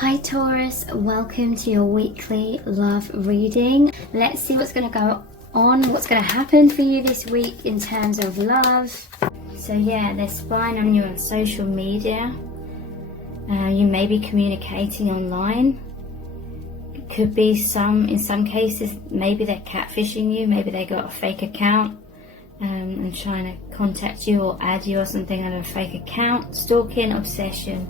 Hi Taurus, welcome to your weekly love reading. Let's see what's going to go on, what's going to happen for you this week in terms of love. So yeah, they're spying on you on social media. You may be communicating online. It could be in some cases, maybe they're catfishing you, maybe they got a fake account and trying to contact you or add you or something on a fake account. Stalking, obsession.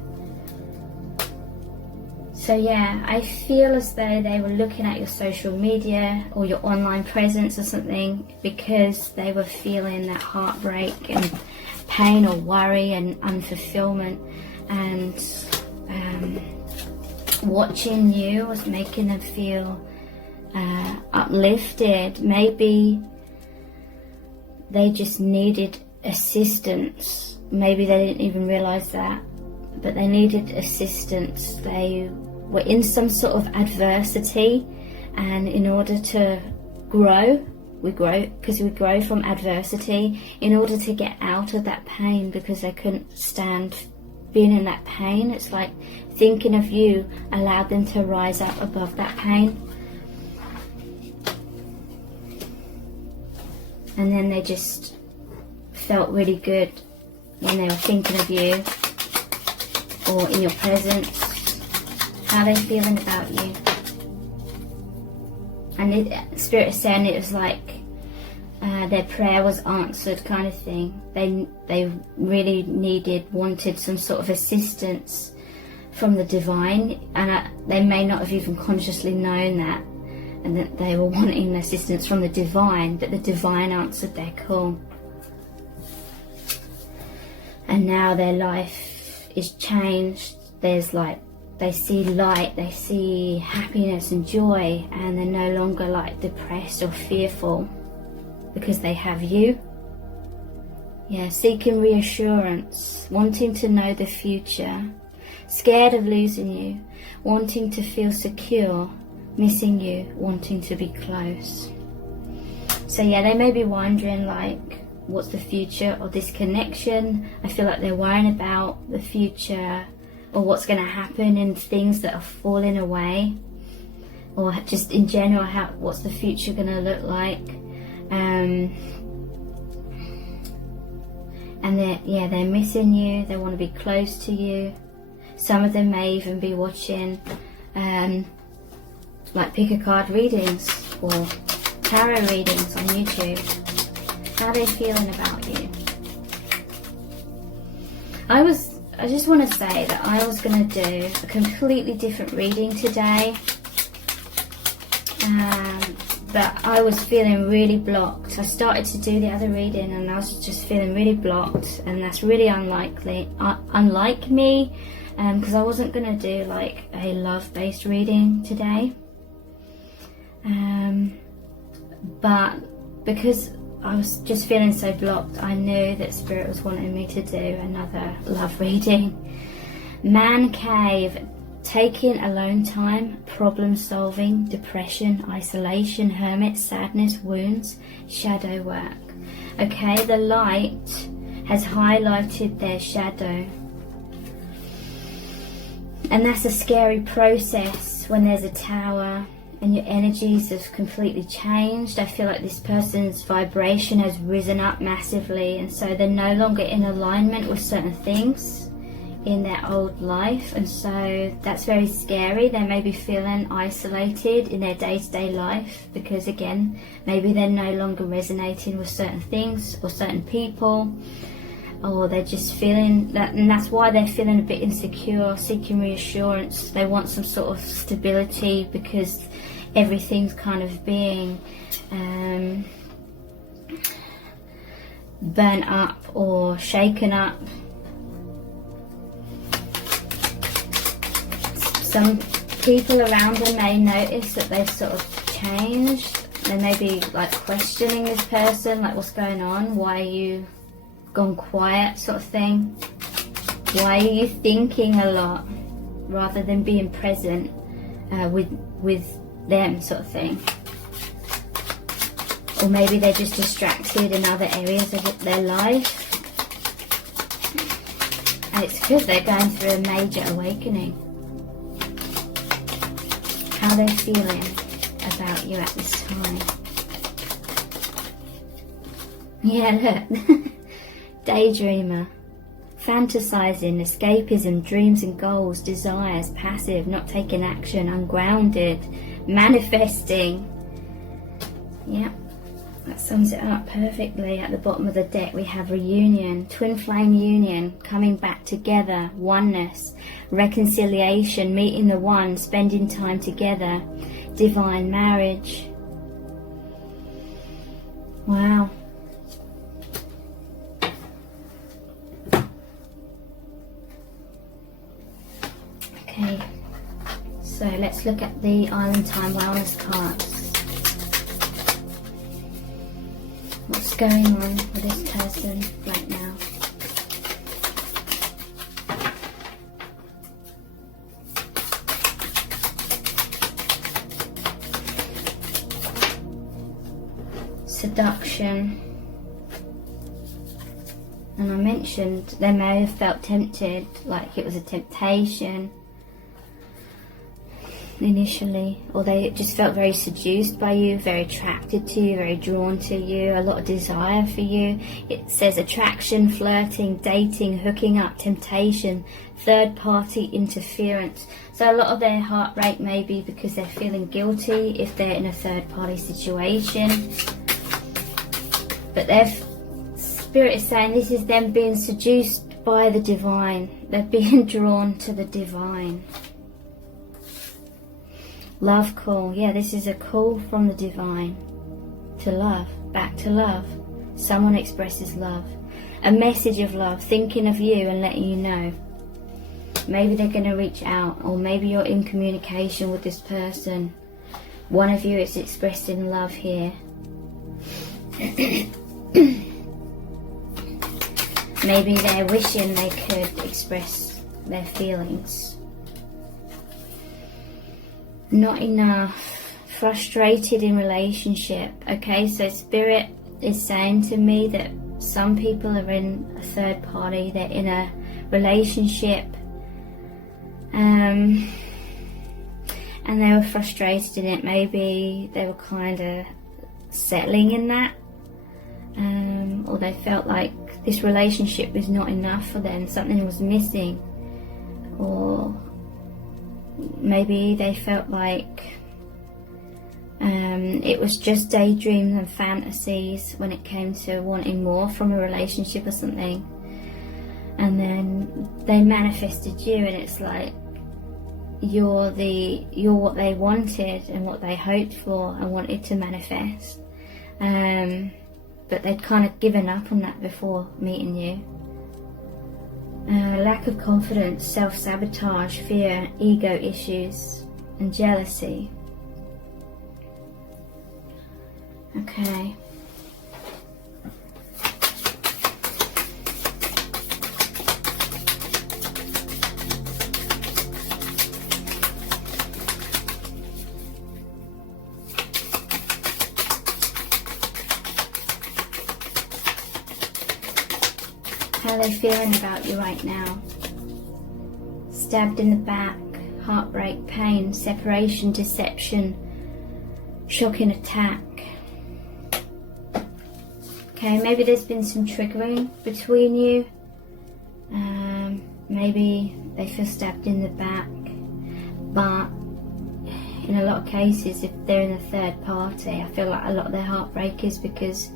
So yeah, I feel as though they were looking at your social media or your online presence or something because they were feeling that heartbreak and pain or worry and unfulfillment, and watching you was making them feel uplifted. Maybe they just needed assistance. Maybe they didn't even realize that, but they needed assistance. They were in some sort of adversity, and in order to grow, we grow from adversity. In order to get out of that pain, because they couldn't stand being in that pain, it's like thinking of you allowed them to rise up above that pain. And then they just felt really good when they were thinking of you or in your presence. How are they feeling about you? And Spirit is saying it was like their prayer was answered, kind of thing. They really wanted some sort of assistance from the divine, and they may not have even consciously known that, and that they were wanting assistance from the divine, but the divine answered their call. And now their life is changed. There's like, they see light, they see happiness and joy, and they're no longer like depressed or fearful because they have you. Yeah, seeking reassurance, wanting to know the future, scared of losing you, wanting to feel secure, missing you, wanting to be close. So yeah, they may be wondering like, what's the future of this connection? I feel like they're worrying about the future, or what's going to happen in things that are falling away, or just in general, what's the future going to look like. And they're missing you. They want to be close to you. Some of them may even be watching like pick a card readings or tarot readings on YouTube. How are they feeling about you? I just want to say that I was going to do a completely different reading today, but I was feeling really blocked. I started to do the other reading and I was just feeling really blocked, and that's really unlike me, because I wasn't going to do like a love-based reading today, but because I was just feeling so blocked, I knew that Spirit was wanting me to do another love reading. Man cave, taking alone time, problem solving, depression, isolation, hermit, sadness, wounds, shadow work. Okay, the light has highlighted their shadow. And that's a scary process when there's a tower and your energies have completely changed. I feel like this person's vibration has risen up massively, and so they're no longer in alignment with certain things in their old life, and so that's very scary. They may be feeling isolated in their day-to-day life because, again, maybe they're no longer resonating with certain things or certain people, or they're just feeling that, and that's why they're feeling a bit insecure, seeking reassurance. They want some sort of stability because everything's kind of being burnt up or shaken up. Some people around them may notice that they've sort of changed. They may be like questioning this person, like, what's going on? Why are you gone quiet, sort of thing? Why are you thinking a lot rather than being present with them, sort of thing? Or maybe they're just distracted in other areas of their life, and it's because they're going through a major awakening. they're feeling about you at this time. Yeah, look. Daydreamer. Fantasizing, escapism, dreams and goals, desires, passive, not taking action, ungrounded, manifesting. Yep, that sums it up perfectly. At the bottom of the deck we have reunion, twin flame union, coming back together, oneness, reconciliation, meeting the one, spending time together, divine marriage. Wow. Okay, so let's look at the Island Time Wellness cards. What's going on with this person right now? Seduction. And I mentioned they may have felt tempted, like it was a temptation initially, or they just felt very seduced by you, very attracted to you, very drawn to you, a lot of desire for you. It says attraction, flirting, dating, hooking up, temptation, third party interference. So a lot of their heart rate may be because they're feeling guilty if they're in a third party situation, but their spirit is saying this is them being seduced by the divine. They're being drawn to the divine. Love call. Yeah, this is a call from the divine to love, back to love. Someone expresses love, a message of love, thinking of you and letting you know. Maybe they're going to reach out, or maybe you're in communication with this person. One of you is expressing love here. Maybe they're wishing they could express their feelings. Not enough. Frustrated in relationship. Okay, so Spirit is saying to me that some people are in a third party, they're in a relationship, and they were frustrated in it. Maybe they were kind of settling in that, or they felt like this relationship was not enough for them, something was missing, or maybe they felt like it was just daydreams and fantasies when it came to wanting more from a relationship or something, and then they manifested you, and it's like you're what they wanted and what they hoped for and wanted to manifest, but they'd kind of given up on that before meeting you. Lack of confidence, self-sabotage, fear, ego issues, and jealousy. Okay. How are they feeling about you right now? Stabbed in the back, heartbreak, pain, separation, deception, shocking attack. Okay, maybe there's been some triggering between you. Maybe they feel stabbed in the back, but in a lot of cases, if they're in a third party, I feel like a lot of their heartbreak is because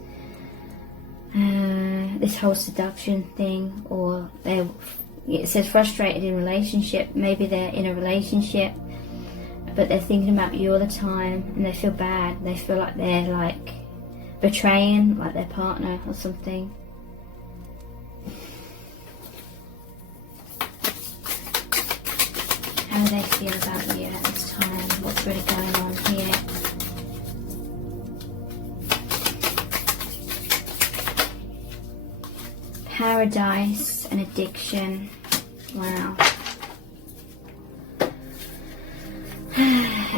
this whole seduction thing, or it says frustrated in relationship. Maybe they're in a relationship but they're thinking about you all the time and they feel bad. They feel like they're like betraying like their partner or something. How do they feel about you at this time? What's really going on here? Paradise and addiction. Wow.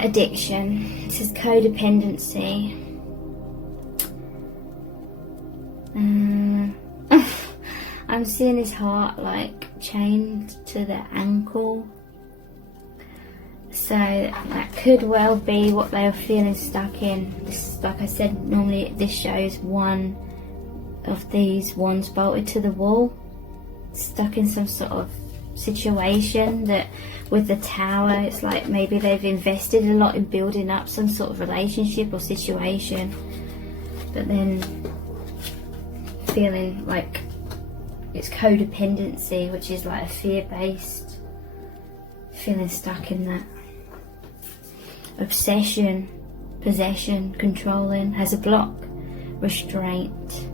Addiction. This is codependency. I'm seeing his heart like chained to the ankle. So that could well be what they are feeling stuck in. This, like I said, normally this shows one of these wands bolted to the wall, stuck in some sort of situation that with the Tower, it's like maybe they've invested a lot in building up some sort of relationship or situation, but then feeling like it's codependency, which is like a fear-based, feeling stuck in that. Obsession, possession, controlling, has a block, restraint.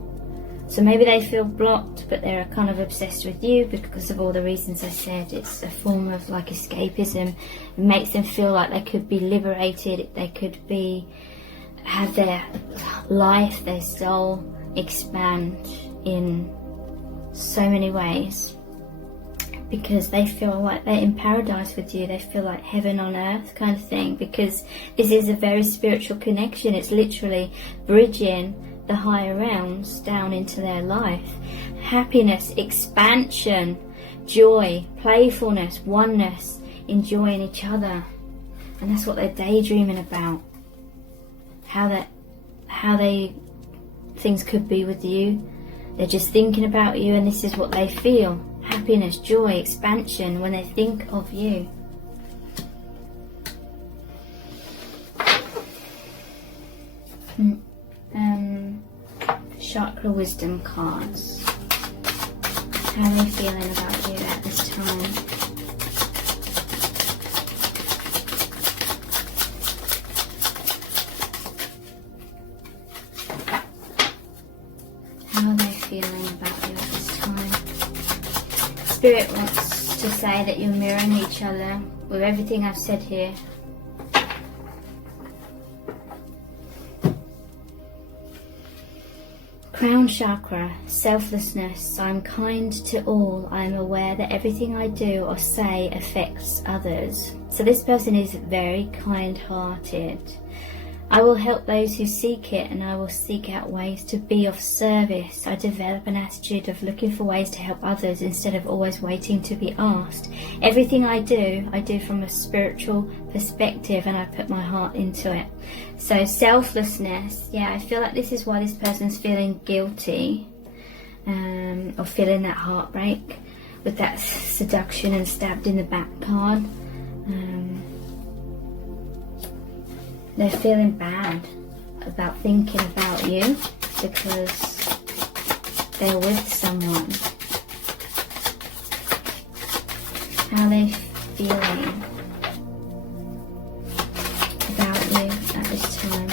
So maybe they feel blocked, but they're kind of obsessed with you because of all the reasons I said. It's a form of like escapism. It makes them feel like they could be liberated. They could be, have their life, their soul expand in so many ways, because they feel like they're in paradise with you. They feel like heaven on earth kind of thing, because this is a very spiritual connection. It's literally bridging the higher realms down into their life. Happiness, expansion, joy, playfulness, oneness, enjoying each other. And that's what they're daydreaming about. How things could be with you. They're just thinking about you, and this is what they feel. Happiness, joy, expansion when they think of you. Chakra wisdom cards. How are they feeling about you at this time? How are they feeling about you at this time? Spirit wants to say that you're mirroring each other with everything I've said here. Crown chakra, selflessness. I'm kind to all. I am aware that everything I do or say affects others. So this person is very kind-hearted. I will help those who seek it, and I will seek out ways to be of service. I develop an attitude of looking for ways to help others instead of always waiting to be asked. Everything I do from a spiritual perspective, and I put my heart into it. So selflessness, yeah, I feel like this is why this person's feeling guilty, or feeling that heartbreak with that seduction and stabbed in the back card. They're feeling bad about thinking about you because they're with someone. How are they feeling about you at this time?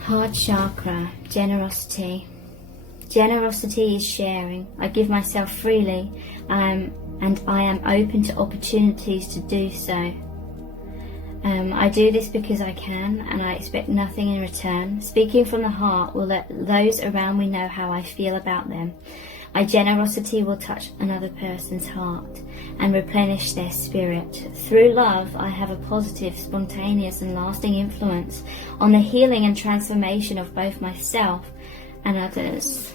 Heart chakra, generosity. Generosity is sharing. I give myself freely. And I am open to opportunities to do so. I do this because I can, and I expect nothing in return. Speaking from the heart will let those around me know how I feel about them. My generosity will touch another person's heart and replenish their spirit. Through love, I have a positive, spontaneous and lasting influence on the healing and transformation of both myself and others.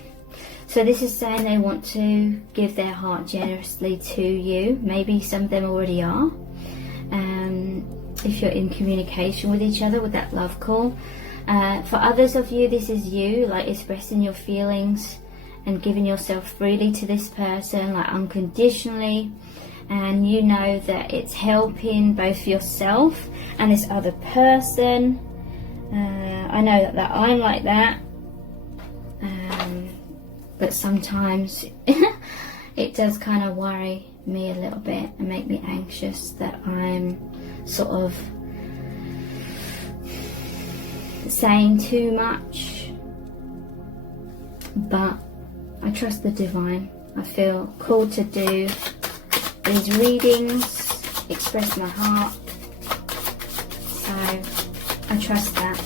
So this is saying they want to give their heart generously to you. Maybe some of them already are. If you're in communication with each other with that love call. For others of you, this is you, like expressing your feelings and giving yourself freely to this person, like unconditionally. And you know that it's helping both yourself and this other person. I know that I'm like that. But sometimes it does kind of worry me a little bit and make me anxious that I'm sort of saying too much. But I trust the divine. I feel called to do these readings, express my heart. So I trust that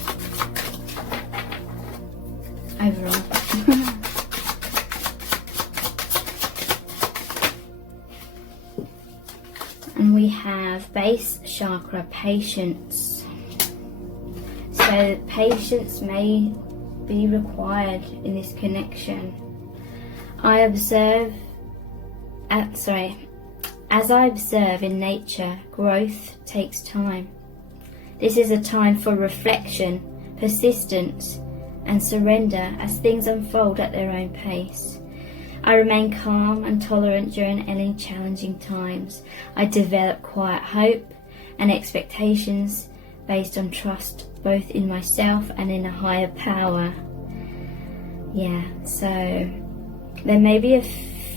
overall. And we have base chakra, patience. So patience may be required in this As I observe in nature, growth takes time. This is a time for reflection, persistence, and surrender as things unfold at their own pace. I remain calm and tolerant during any challenging times. I develop quiet hope and expectations based on trust both in myself and in a higher power. Yeah, so there may be a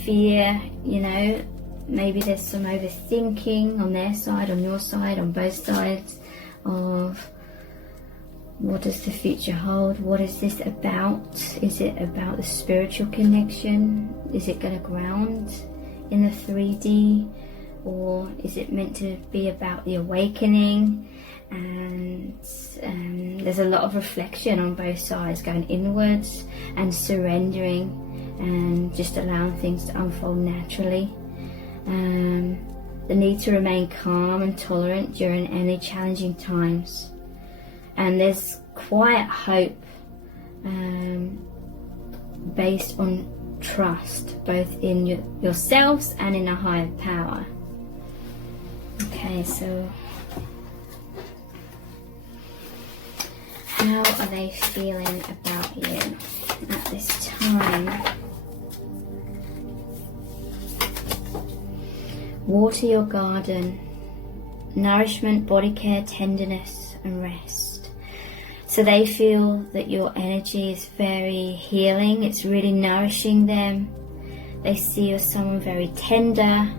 fear, you know, maybe there's some overthinking on their side, on your side, on both sides of what does the future hold? What is this about? Is it about the spiritual connection? Is it going to ground in the 3D? Or is it meant to be about the awakening? And there's a lot of reflection on both sides, going inwards and surrendering and just allowing things to unfold naturally. The need to remain calm and tolerant during any challenging times. And there's quiet hope based on trust, both in yourselves and in a higher power. Okay, so how are they feeling about you at this time? Water your garden. Nourishment, body care, tenderness, and rest. So they feel that your energy is very healing. It's really nourishing them. They see you as someone very tender.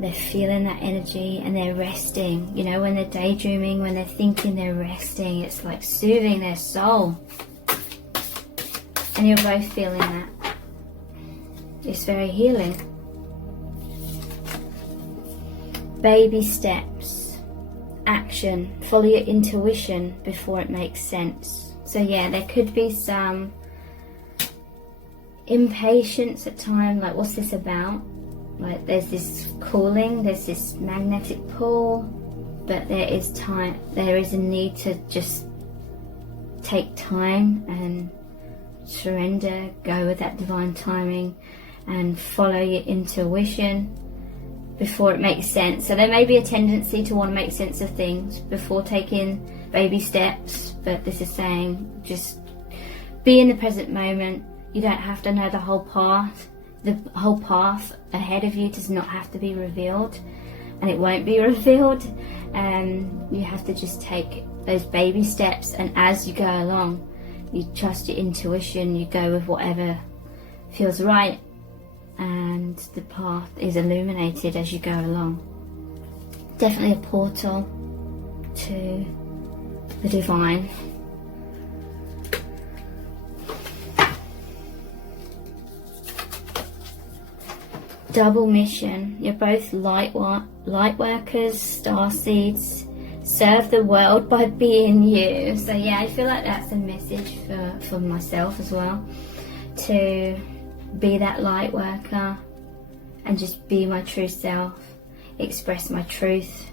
They're feeling that energy and they're resting. You know, when they're daydreaming, when they're thinking, they're resting. It's like soothing their soul. And you're both feeling that. It's very healing. Baby steps. Action. Follow your intuition before it makes sense. So yeah, there could be some impatience at times, like what's this about? Like there's this calling, there's this magnetic pull, but there is time, there is a need to just take time and surrender, go with that divine timing and follow your intuition before it makes sense. So there may be a tendency to want to make sense of things before taking baby steps, but this is saying just be in the present moment. You don't have to know the whole path. The whole path ahead of you does not have to be revealed, and it won't be revealed. You have to just take those baby steps, and as you go along, you trust your intuition, you go with whatever feels right, and the path is illuminated as you go along. Definitely a portal to the divine. Double mission. You're both light workers, star seeds. Serve the world by being you. So yeah, I feel like that's a message for myself as well, to be that light worker and just be my true self, express my truth,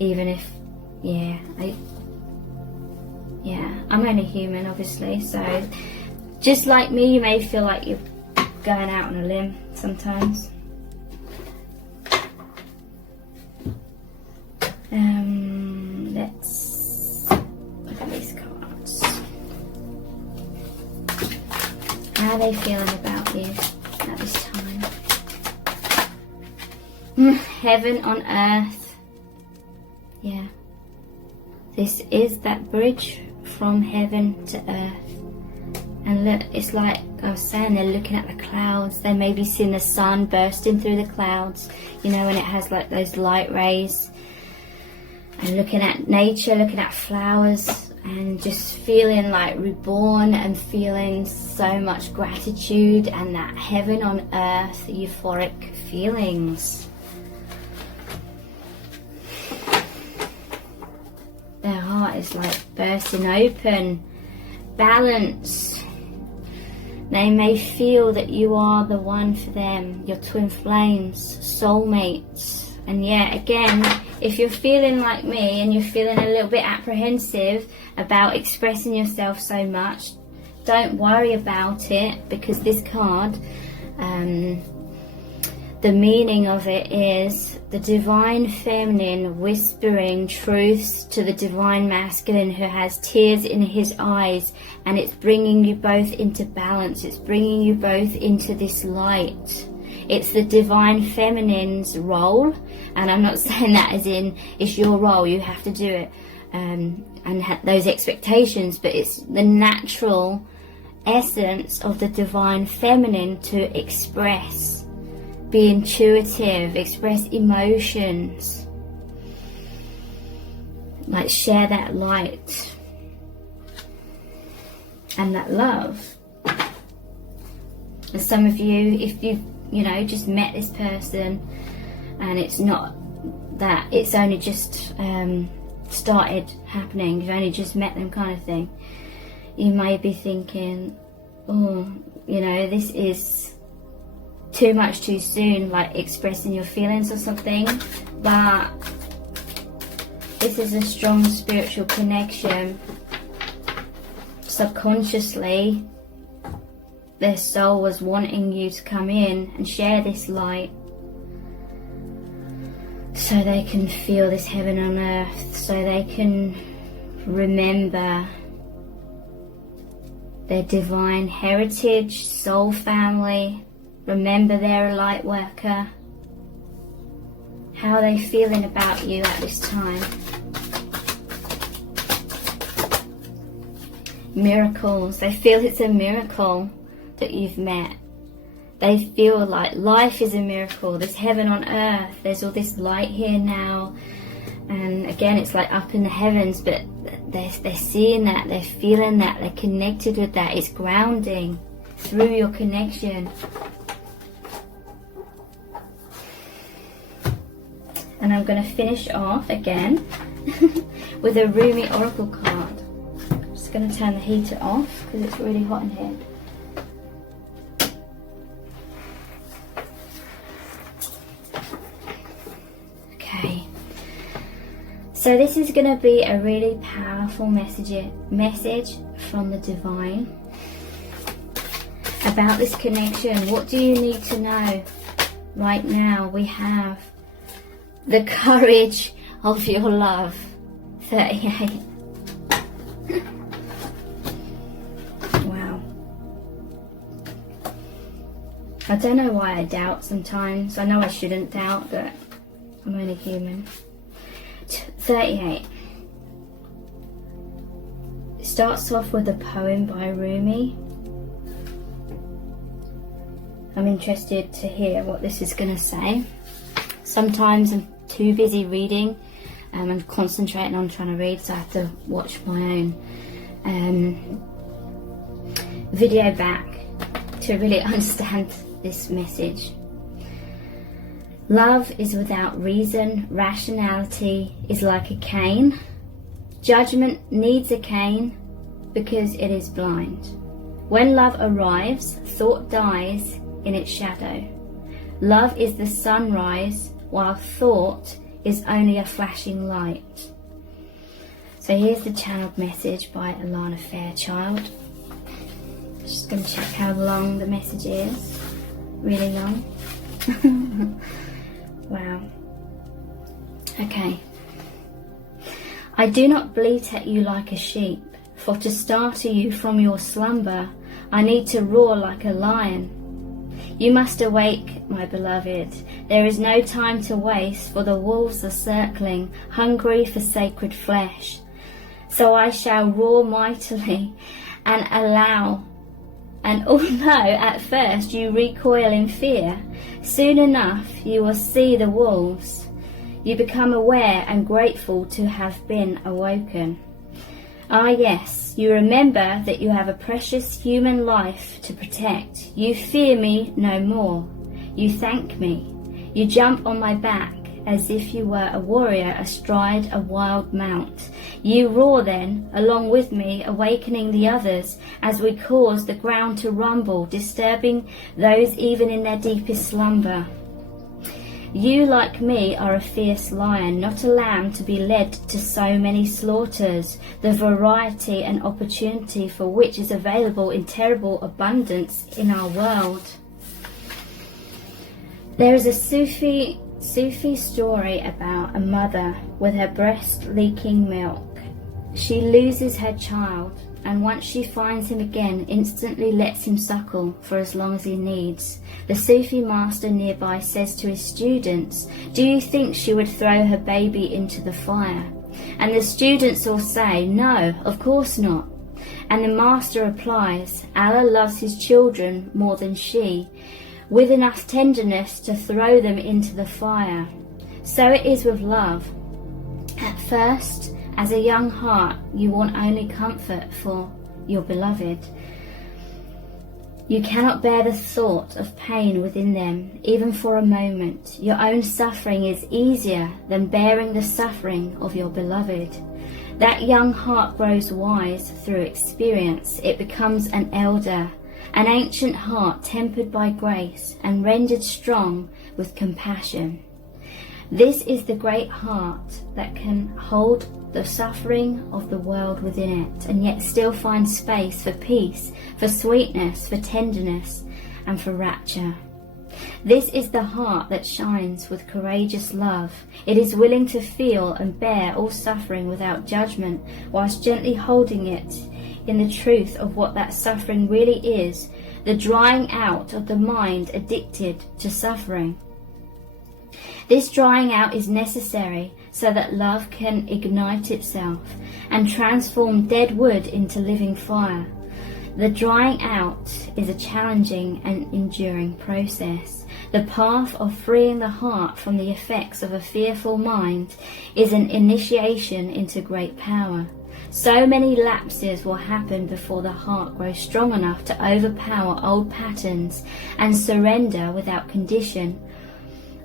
even if I'm only human, obviously. So just like me, you may feel like you're going out on a limb sometimes. Let's look at these cards. How are they feeling about you at this time? Heaven on earth. Yeah. This is that bridge from heaven to earth. And look, it's like I was saying, they're looking at the clouds. They may be seeing the sun bursting through the clouds, you know, when it has like those light rays. And looking at nature, looking at flowers, and just feeling like reborn and feeling so much gratitude and that heaven on earth euphoric feelings. Their heart is like bursting open. Balance. They may feel that you are the one for them, your twin flames, soulmates. And yeah, again, if you're feeling like me and you're feeling a little bit apprehensive about expressing yourself so much, don't worry about it, because this card, The meaning of it is the divine feminine whispering truths to the divine masculine who has tears in his eyes, and it's bringing you both into balance. It's bringing you both into this light. It's the divine feminine's role, and I'm not saying that as in it's your role, you have to do it and have those expectations, but it's the natural essence of the divine feminine to express, be intuitive, express emotions, like share that light and that love. And some of you, if you've just met this person and it's not that, it's only just started happening, you've only just met them kind of thing, you may be thinking, oh, this is too much too soon, like expressing your feelings or something. But this is a strong spiritual connection. Subconsciously, their soul was wanting you to come in and share this light so they can feel this heaven on earth, so they can remember their divine heritage, soul family. Remember they're a light worker. How are they feeling about you at this time? Miracles. They feel it's a miracle that you've met. They feel like life is a miracle. There's heaven on earth. There's all this light here now. And again, it's like up in the heavens, but they're seeing that, they're feeling that, they're connected with that. It's grounding through your connection. And I'm going to finish off again with a Rumi Oracle card. I'm just going to turn the heater off because it's really hot in here. Okay. So this is going to be a really powerful message from the divine about this connection. What do you need to know right now? We have the courage of your love. 38. Wow. I don't know why I doubt sometimes. I know I shouldn't doubt, but I'm only human. 38. It starts off with a poem by Rumi. I'm interested to hear what this is going to say. Sometimes I'm too busy reading and concentrating on trying to read, so I have to watch my own video back to really understand this message. Love is without reason, rationality is like a cane. Judgment needs a cane because it is blind. When love arrives, thought dies in its shadow. Love is the sunrise, while thought is only a flashing light. So here's the channeled message by Alana Fairchild. Just going to check how long the message is. Really long. Wow. Okay. I do not bleat at you like a sheep, for to startle you from your slumber, I need to roar like a lion. You must awake, my beloved. There is no time to waste, for the wolves are circling, hungry for sacred flesh. So I shall roar mightily and allow. And although at first you recoil in fear, soon enough you will see the wolves. You become aware and grateful to have been awoken. Ah yes, you remember that you have a precious human life to protect. You fear me no more. You thank me. You jump on my back as if you were a warrior astride a wild mount. You roar then, along with me, awakening the others as we cause the ground to rumble, disturbing those even in their deepest slumber. You, like me, are a fierce lion, not a lamb to be led to so many slaughters, the variety and opportunity for which is available in terrible abundance in our world. There is a Sufi story about a mother with her breast leaking milk. She loses her child, and once she finds him again, instantly lets him suckle for as long as he needs. The Sufi master nearby says to his students, "Do you think she would throw her baby into the fire?" And the students all say, "No, of course not." And the master replies, "Allah loves his children more than she, with enough tenderness to throw them into the fire." So it is with love. At first, as a young heart, you want only comfort for your beloved. You cannot bear the thought of pain within them, even for a moment. Your own suffering is easier than bearing the suffering of your beloved. That young heart grows wise through experience. It becomes an elder, an ancient heart tempered by grace and rendered strong with compassion. This is the great heart that can hold the suffering of the world within it, and yet still find space for peace, for sweetness, for tenderness, and for rapture. This is the heart that shines with courageous love. It is willing to feel and bear all suffering without judgment, whilst gently holding it in the truth of what that suffering really is, the drying out of the mind addicted to suffering. This drying out is necessary so that love can ignite itself and transform dead wood into living fire. The drying out is a challenging and enduring process. The path of freeing the heart from the effects of a fearful mind is an initiation into great power. So many lapses will happen before the heart grows strong enough to overpower old patterns and surrender without condition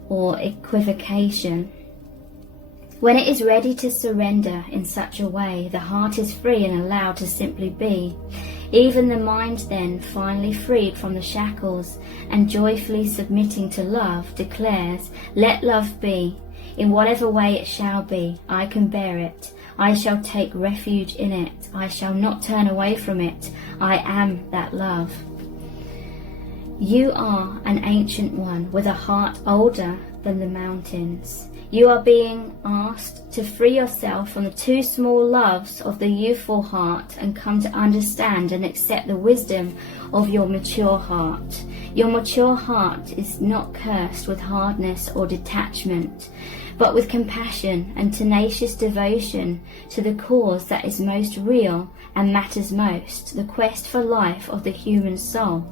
or equivocation. When it is ready to surrender in such a way, the heart is free and allowed to simply be. Even the mind then, finally freed from the shackles and joyfully submitting to love, declares, "Let love be, in whatever way it shall be. I can bear it. I shall take refuge in it. I shall not turn away from it. I am that love." You are an ancient one with a heart older than the mountains. You are being asked to free yourself from the too small loves of the youthful heart and come to understand and accept the wisdom of your mature heart. Your mature heart is not cursed with hardness or detachment, but with compassion and tenacious devotion to the cause that is most real and matters most, the quest for life of the human soul.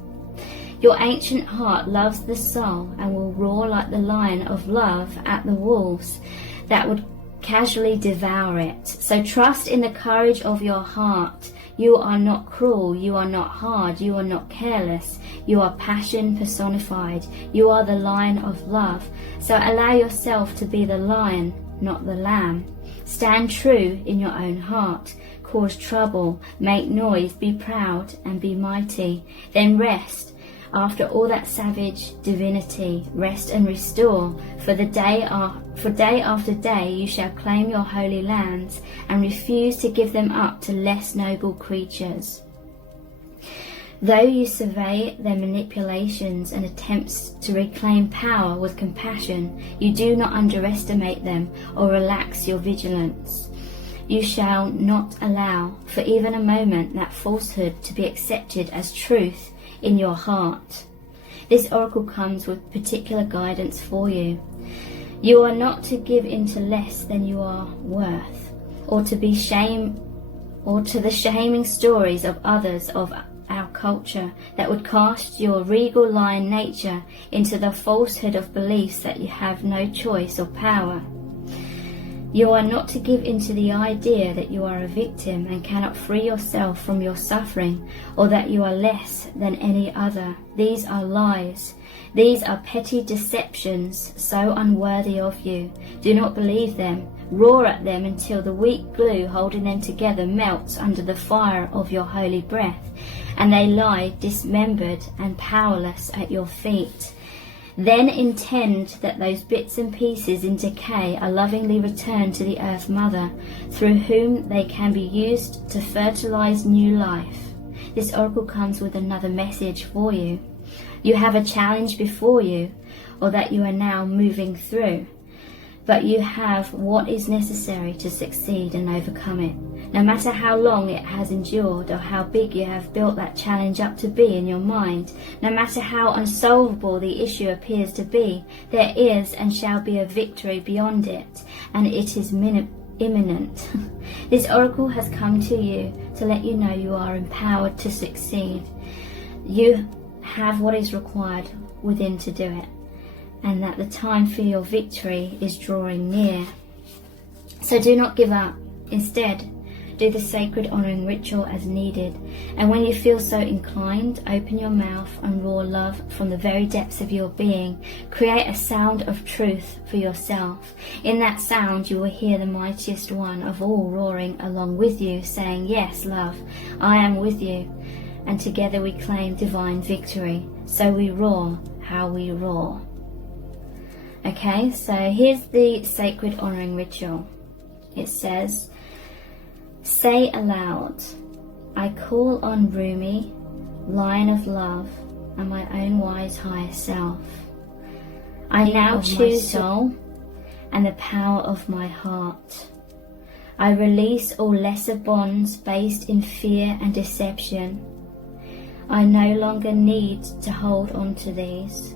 Your ancient heart loves the soul and will roar like the lion of love at the wolves that would casually devour it. So trust in the courage of your heart. You are not cruel, you are not hard, you are not careless. You are passion personified. You are the lion of love. So allow yourself to be the lion, not the lamb. Stand true in your own heart. Cause trouble, make noise, be proud and be mighty. Then rest. After all that savage divinity, rest and restore, for day after day you shall claim your holy lands and refuse to give them up to less noble creatures. Though you survey their manipulations and attempts to reclaim power with compassion, you do not underestimate them or relax your vigilance. You shall not allow for even a moment that falsehood to be accepted as truth in your heart. This oracle comes with particular guidance for you. You are not to give into less than you are worth, or to the shaming stories of others of our culture that would cast your regal lion nature into the falsehood of beliefs that you have no choice or power. You are not to give into the idea that you are a victim and cannot free yourself from your suffering, or that you are less than any other. These are lies. These are petty deceptions so unworthy of you. Do not believe them. Roar at them until the weak glue holding them together melts under the fire of your holy breath, and they lie dismembered and powerless at your feet. Then intend that those bits and pieces in decay are lovingly returned to the Earth Mother, through whom they can be used to fertilize new life. This oracle comes with another message for you. You have a challenge before you. or that you are now moving through. But you have what is necessary to succeed and overcome it. No matter how long it has endured or how big you have built that challenge up to be in your mind, no matter how unsolvable the issue appears to be, there is and shall be a victory beyond it, and it is imminent. This oracle has come to you to let you know you are empowered to succeed. You have what is required within to do it, and that the time for your victory is drawing near. So do not give up. Instead, do the sacred honouring ritual as needed, and when you feel so inclined, open your mouth and roar love from the very depths of your being. Create a sound of truth for yourself. In that sound you will hear the mightiest one of all roaring along with you, saying, yes, love, I am with you. And together we claim divine victory. So we roar how we roar. Okay, so here's the sacred honouring ritual. It says, say aloud, I call on Rumi, Lion of Love, and my own wise higher self. I now choose soul and the power of my heart. I release all lesser bonds based in fear and deception. I no longer need to hold on to these.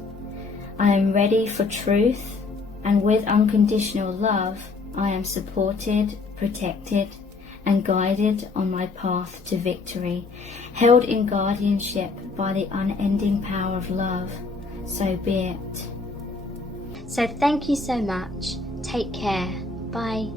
I am ready for truth, and with unconditional love, I am supported, protected, and guided on my path to victory, held in guardianship by the unending power of love. So be it. So thank you so much. Take care. Bye.